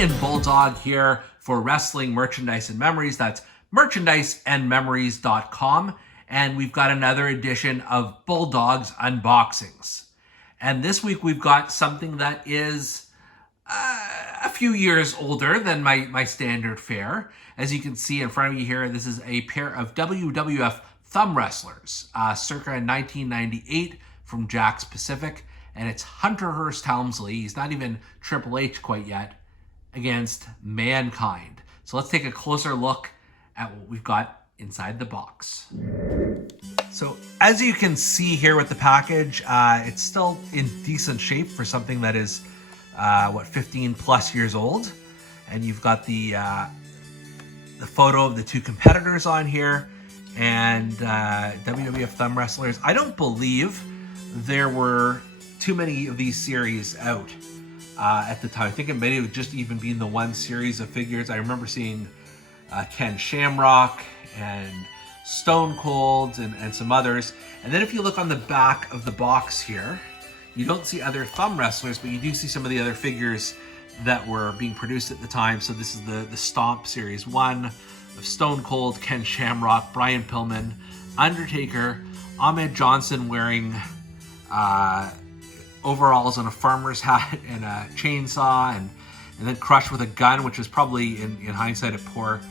and Bulldog here for Wrestling Merchandise and Memories. That's merchandiseandmemories.com. And we've got another edition of Bulldog's Unboxings. And this week we've got something that is a few years older than my standard fare. As you can see in front of you here, this is a pair of WWF thumb wrestlers, circa 1998 from Jack's Pacific. And it's Hunter Hearst Helmsley. He's not even Triple H quite yet, against Mankind. So let's take a closer look at what we've got inside the box. So as you can see here with the package, it's still in decent shape for something that is 15 plus years old. And you've got the photo of the two competitors on here and WWF thumb wrestlers. I don't believe there were too many of these series out at the time. I think it may have just even been the one series of figures. I remember seeing Ken Shamrock and Stone Cold and some others. And then if you look on the back of the box here, you don't see other thumb wrestlers, but you do see some of the other figures that were being produced at the time. So this is the Stomp Series 1 of Stone Cold, Ken Shamrock, Brian Pillman, Undertaker, Ahmed Johnson wearing overalls and a farmer's hat and a chainsaw, and then Crush with a gun, which is probably in hindsight a poor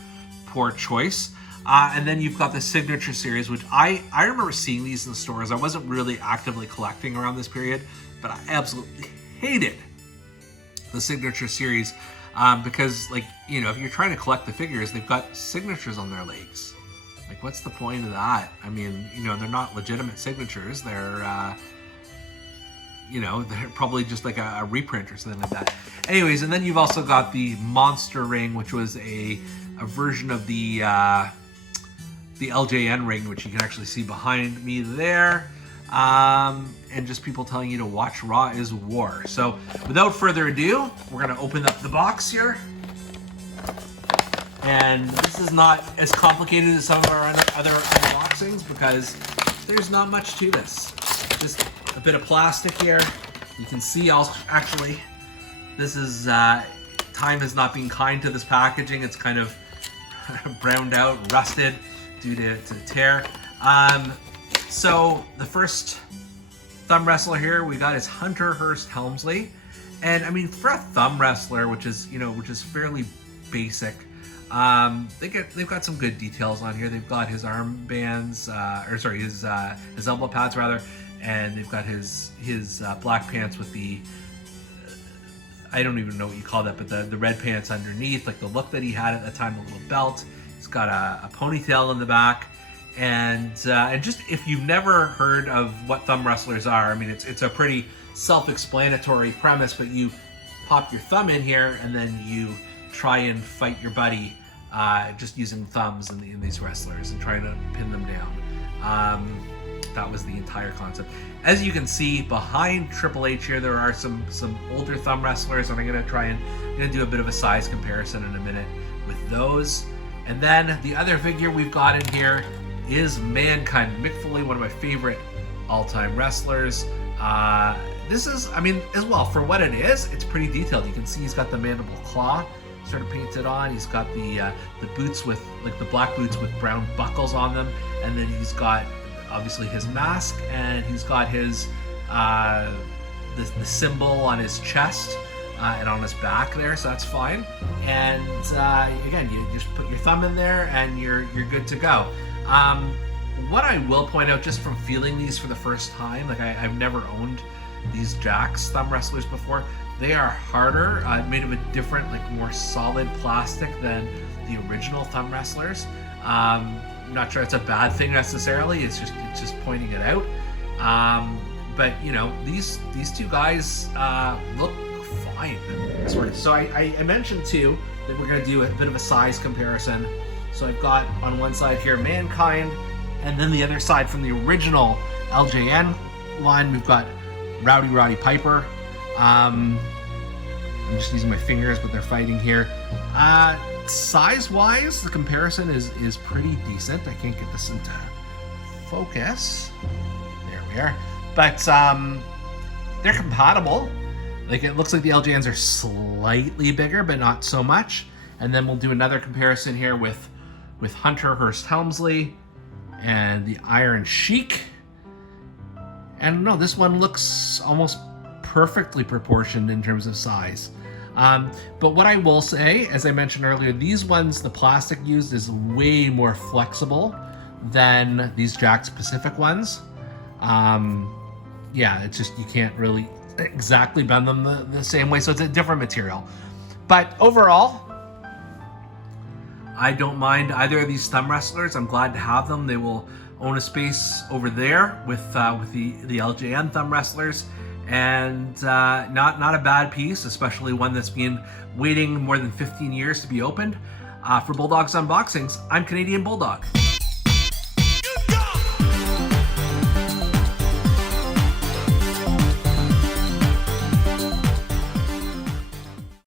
choice. And then you've got the Signature Series, which I remember seeing these in the stores. I wasn't really actively collecting around this period, but I absolutely hated the Signature Series because, like, you know, if you're trying to collect the figures, they've got signatures on their legs. Like, what's the point of that? I mean, you know, they're not legitimate signatures. They're you know, they're probably just like a reprint or something like that. Anyways, and then you've also got the Monster Ring, which was a version of the LJN ring, which you can actually see behind me there. And just people telling you to watch Raw is War. So without further ado, we're gonna open up the box here. And this is not as complicated as some of our other unboxings because there's not much to this. Just a bit of plastic here. You can see also, actually, this is, time has not been kind to this packaging. It's kind of browned out, rusted due to tear. So the first thumb wrestler here we got is Hunter Hearst Helmsley. And I mean, for a thumb wrestler, which is fairly basic, they've got some good details on here. They've got his armbands, his elbow pads rather, and they've got his black pants with the I don't even know what you call that, but the red pants underneath, like the look that he had at the time, the little belt. He's got a ponytail in the back, and just if you've never heard of what thumb wrestlers are, I mean, it's a pretty self-explanatory premise, but you pop your thumb in here and then you try and fight your buddy just using thumbs in these wrestlers and trying to pin them down. That was the entire concept. As you can see behind Triple H here, there are some older thumb wrestlers, and I'm gonna do a bit of a size comparison in a minute with those. And then the other figure we've got in here is Mankind, Mick Foley, one of my favorite all-time wrestlers. This is, I mean, as well, for what it is, it's pretty detailed. You can see he's got the mandible claw sort of painted on. He's got the boots with, like, the black boots with brown buckles on them, and then he's got obviously his mask, and he's got his the symbol on his chest and on his back there, so that's fine. And again, you just put your thumb in there and you're good to go. What I will point out, just from feeling these for the first time, like I've never owned these Jack's thumb wrestlers before, they are harder, made of a different, like, more solid plastic than the original thumb wrestlers. I'm not sure it's a bad thing necessarily. It's just pointing it out. But you know, these two guys look fine, sort of. So I mentioned too that we're going to do a bit of a size comparison. So I've got on one side here Mankind, and then the other side from the original LJN line, we've got Roddy Piper. I'm just using my fingers, but they're fighting here. Size-wise, the comparison is pretty decent. I can't get this into focus. There we are. But they're compatible. Like, it looks like the LJNs are slightly bigger, but not so much. And then we'll do another comparison here with Hunter HEARST HELMSLEY and the Iron Sheik. And no, this one looks almost perfectly proportioned in terms of size. But what I will say, as I mentioned earlier, these ones, the plastic used is way more flexible than these Jakks Pacific ones. Yeah, it's just, you can't really exactly bend them the same way, so it's a different material. But overall, I don't mind either of these thumb wrestlers. I'm glad to have them. They will own a space over there with the LJN thumb wrestlers, and not a bad piece, especially one that's been waiting more than 15 years to be opened. For Bulldog's Unboxings, I'm Canadian Bulldog.